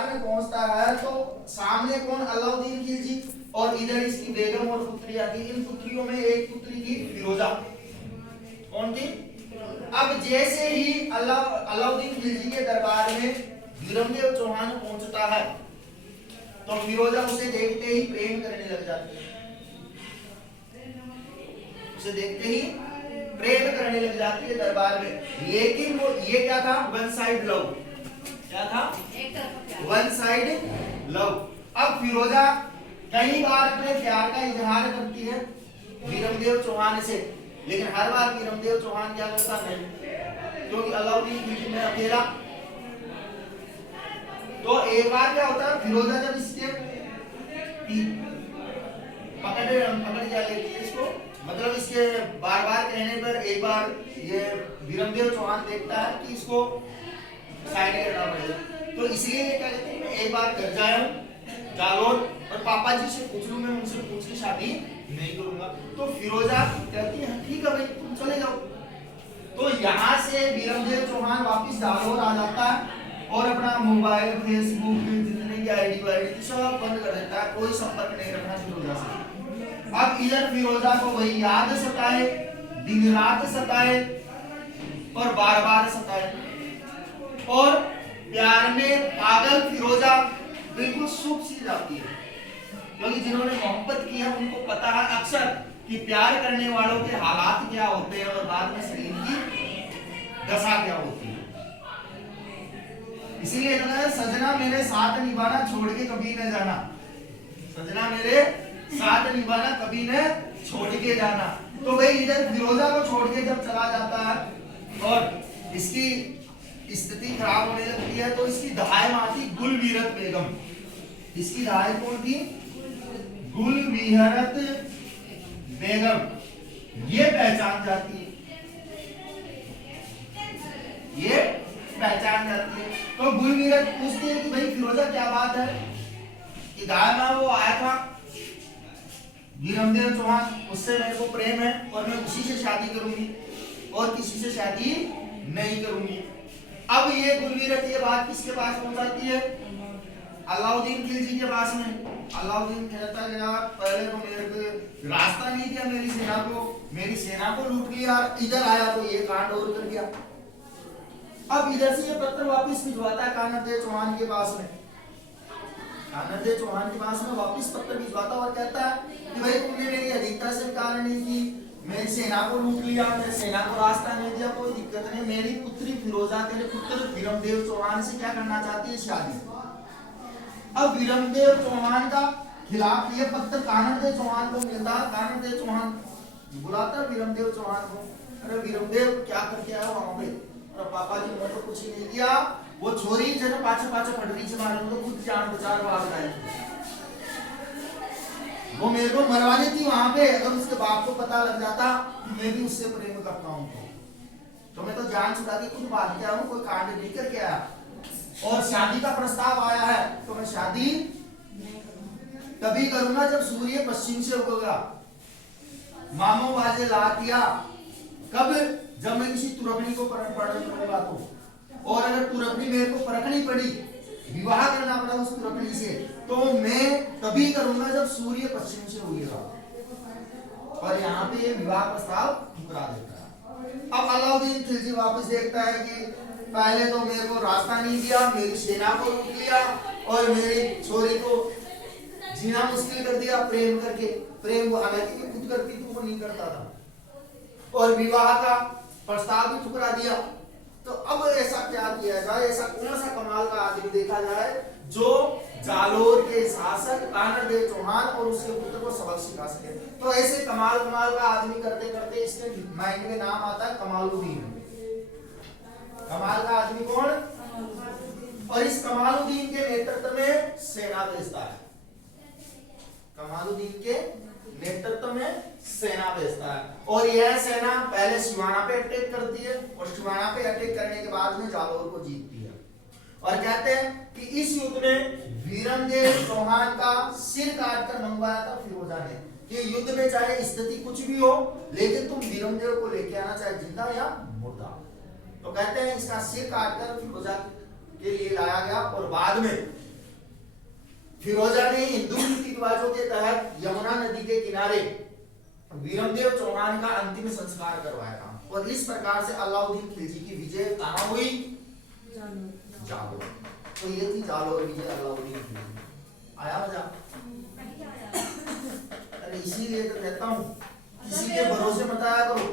दरबार में पहुंचता है तो सामने कौन, अलाउद्दीन खिलजी, और इधर इसकी बेगम और पुत्रियां थी। इन पुत्रियों में एक पुत्री थी फिरोजा। कौन थी? अब जैसे ही अलाउद्दीन खिलजी के दरबार में वीरमदेव चौहान पहुंचता है तो फिरोजा उसे देखते ही प्रेम करने लग जाती है। उसे देखते ही प्रेम करने लग जाती है दरबार में। लेकिन वो ये क्या था, वन साइड लव। क्या था? One side love. अब फिरोजा कई बार अपने प्यार का इजहार करती है वीरमदेव चौहान से, लेकिन हर बार वीरमदेव चौहान क्या करता है, क्योंकि अलाउद्दीन खिलजी में अकेला। तो एक बार क्या होता है, फिरोजा जब इसके पकड़ क्या लेती है इसको, मतलब इसके बार बार कहने पर एक बार ये वीरमदेव चौहान देखता है कि इसको साइड करना पड़ेगा, तो इसलिए ये क्या कहते हैं, मैं एक बार घर जाया हूँ जालोर और पापा जी से पूछ लूं, मैं उनसे पूछ के शादी नहीं करूंगा। तो फिरोजा कहती है ठीक है भाई तुम चले जाओ। तो यहाँ से वीरमदेव चौहान वापिस जालोर आ जाता है और अपना मोबाइल, फेसबुक, जितने की आईडी वाईडी सब बंद कर देता है, कोई संपर्क नहीं रखना फिरोजा से। अब इधर फिरोजा को वही याद सताए, दिन रात सताए और बार बार सताए, और प्यार में पागल फिरोजा बिल्कुल सूख सी जाती है, क्योंकि जिन्होंने मोहब्बत की है उनको पता है अक्सर कि प्यार करने वालों के हालात क्या होते हैं और बाद में शरीर की दशा क्या होती है। इसीलिए सजना मेरे साथ निभाना छोड़ के कभी न जाना, सजना मेरे साथ निभाना कभी न छोड़ के जाना। तो भाई इधर फिरोजा को छोड़ के जब चला जाता है और इसकी स्थिति खराब होने लगती है, तो इसकी दहाय मां थी गुलवीरत बेगम। इसकी दहाय कौन थी? गुलवीरत बेगम। ये पहचान जाती है, ये पहचान जाती है। तो गुलवीरत पूछती है कि भाई फिरोजा क्या बात है कि दहाय मां वो आया था वीरमदेव चौहान, उससे मेरे को प्रेम है और मैं उसी से शादी करूंगी और किसी से शादी नहीं करूंगी। अब ये गुलवीरत ये बात किसके पास पहुंचाती है? अलाउद्दीन खिलजी के पास में। अलाउद्दीन कहता है यार पहले तो मेरे को रास्ता नहीं दिया, मेरी सेना को लूट लिया, इधर आया तो ये कांड और कर दिया। अब इधर से ये पत्र वापस भिजवाता है कानरदेव चौहान के पास में। कानरदेव चौहान के पास में वापस पत्र भिजवाता और कहता है कि भाई तुमने मेरी अधिकता से कार्य नहीं की, मेरी सेना को लूट लिया, मेरी सेना को रास्ता नहीं दिया, कोई दिक्कत नहीं। मेरी पुत्री फिरोजा तेरे पुत्र वीरमदेव चौहान से क्या करना चाहती है? शादी। अब वीरमदेव चौहान का खिलाफ ये पत्र कानरदेव चौहान को मिलता है। कानरदेव चौहान बुलाता है वीरमदेव चौहान को, अरे वीरमदेव क्या करके आया वहां पे? और पापा जी मैंने तो कुछ नहीं किया, वो छोरी जो है पाछे पाछे फटरी से मारे तो खुद जान बचा भाग गए, वो मेरे को मरवानी थी वहां पे। अगर उसके बाप को पता लग जाता कि मैं भी उससे प्रेम करता हूं तो मैं तो जान छुड़ा के खुद भाग गया हूं, कोई कांड नहीं करके आया। और शादी का प्रस्ताव आया है तो मैं शादी तभी करूंगा जब सूर्य पश्चिम से उगेगा। मामो बाजे ला दिया कब? जब मैं किसी तुरपनी को पढ़ूंगा तो, और अगर तुरपनी मेरे को परखनी पड़ी, विवाह करना पड़ा उस तुरपनी से, तो मैं तभी करूंगा जब सूर्य पश्चिम से उगेगा। और यहाँ पे ये विवाह प्रस्ताव ठुकरा देता है। अब अलाउद्दीन खिलजी वापस देखता है कि पहले तो मेरे को रास्ता नहीं दिया, मेरी सेना को लूट लिया और मेरी छोरी को जीना मुश्किल कर दिया प्रेम करके। प्रेम वो हालांकि खुद करती थी, वो नहीं करता था, और विवाह का प्रस्ताव भी ठुकरा दिया। तो अब ऐसा क्या किया जाए, ऐसा कौन सा कमाल का आदमी देखा जाए जो जालोर के शासक कानरदेव चौहान और उसके पुत्र को सबक सिखा सके। तो ऐसे कमाल का आदमी करते करते इसके माइंड में नाम आता है कमालुद्दीन। कमाल का आदमी कौन? और इस कमालुद्दीन के नेतृत्व में सेना भेजता है। कमालुद्दीन के नेतृत्व में सेना भेजता है और यह सेना पहले सिवाना पे अटैक करती है और सिवाना पे अटैक करने के बाद में जालोर को जीतती है। और कहते हैं कि इस युद्ध में वीरमदेव चौहान का सिर काट कर मंगवाया था फिरोजा ने कि युद्ध में चाहे स्थिति कुछ भी हो, लेकिन तुम वीरमदेव को लेके आना, चाहे जिंदा या मुर्दा। तो कहते हैं इसका सिर काट कर फिरोजा के लिए लाया गया और बाद में फिरोजा ने हिंदू रीति रिवाजों के तहत यमुना नदी के किनारे वीरमदेव चौहान का अंतिम संस्कार करवाया था। और इस प्रकार से अलाउद्दीन खिलजी की विजय कहाँ हुई? जालोर। तो ये थी जालोर विजय अलाउद्दीन खिलजी। आया मजा? अरे इसीलिए तो कहता हूँ किसी के भरोसे मत आया करो।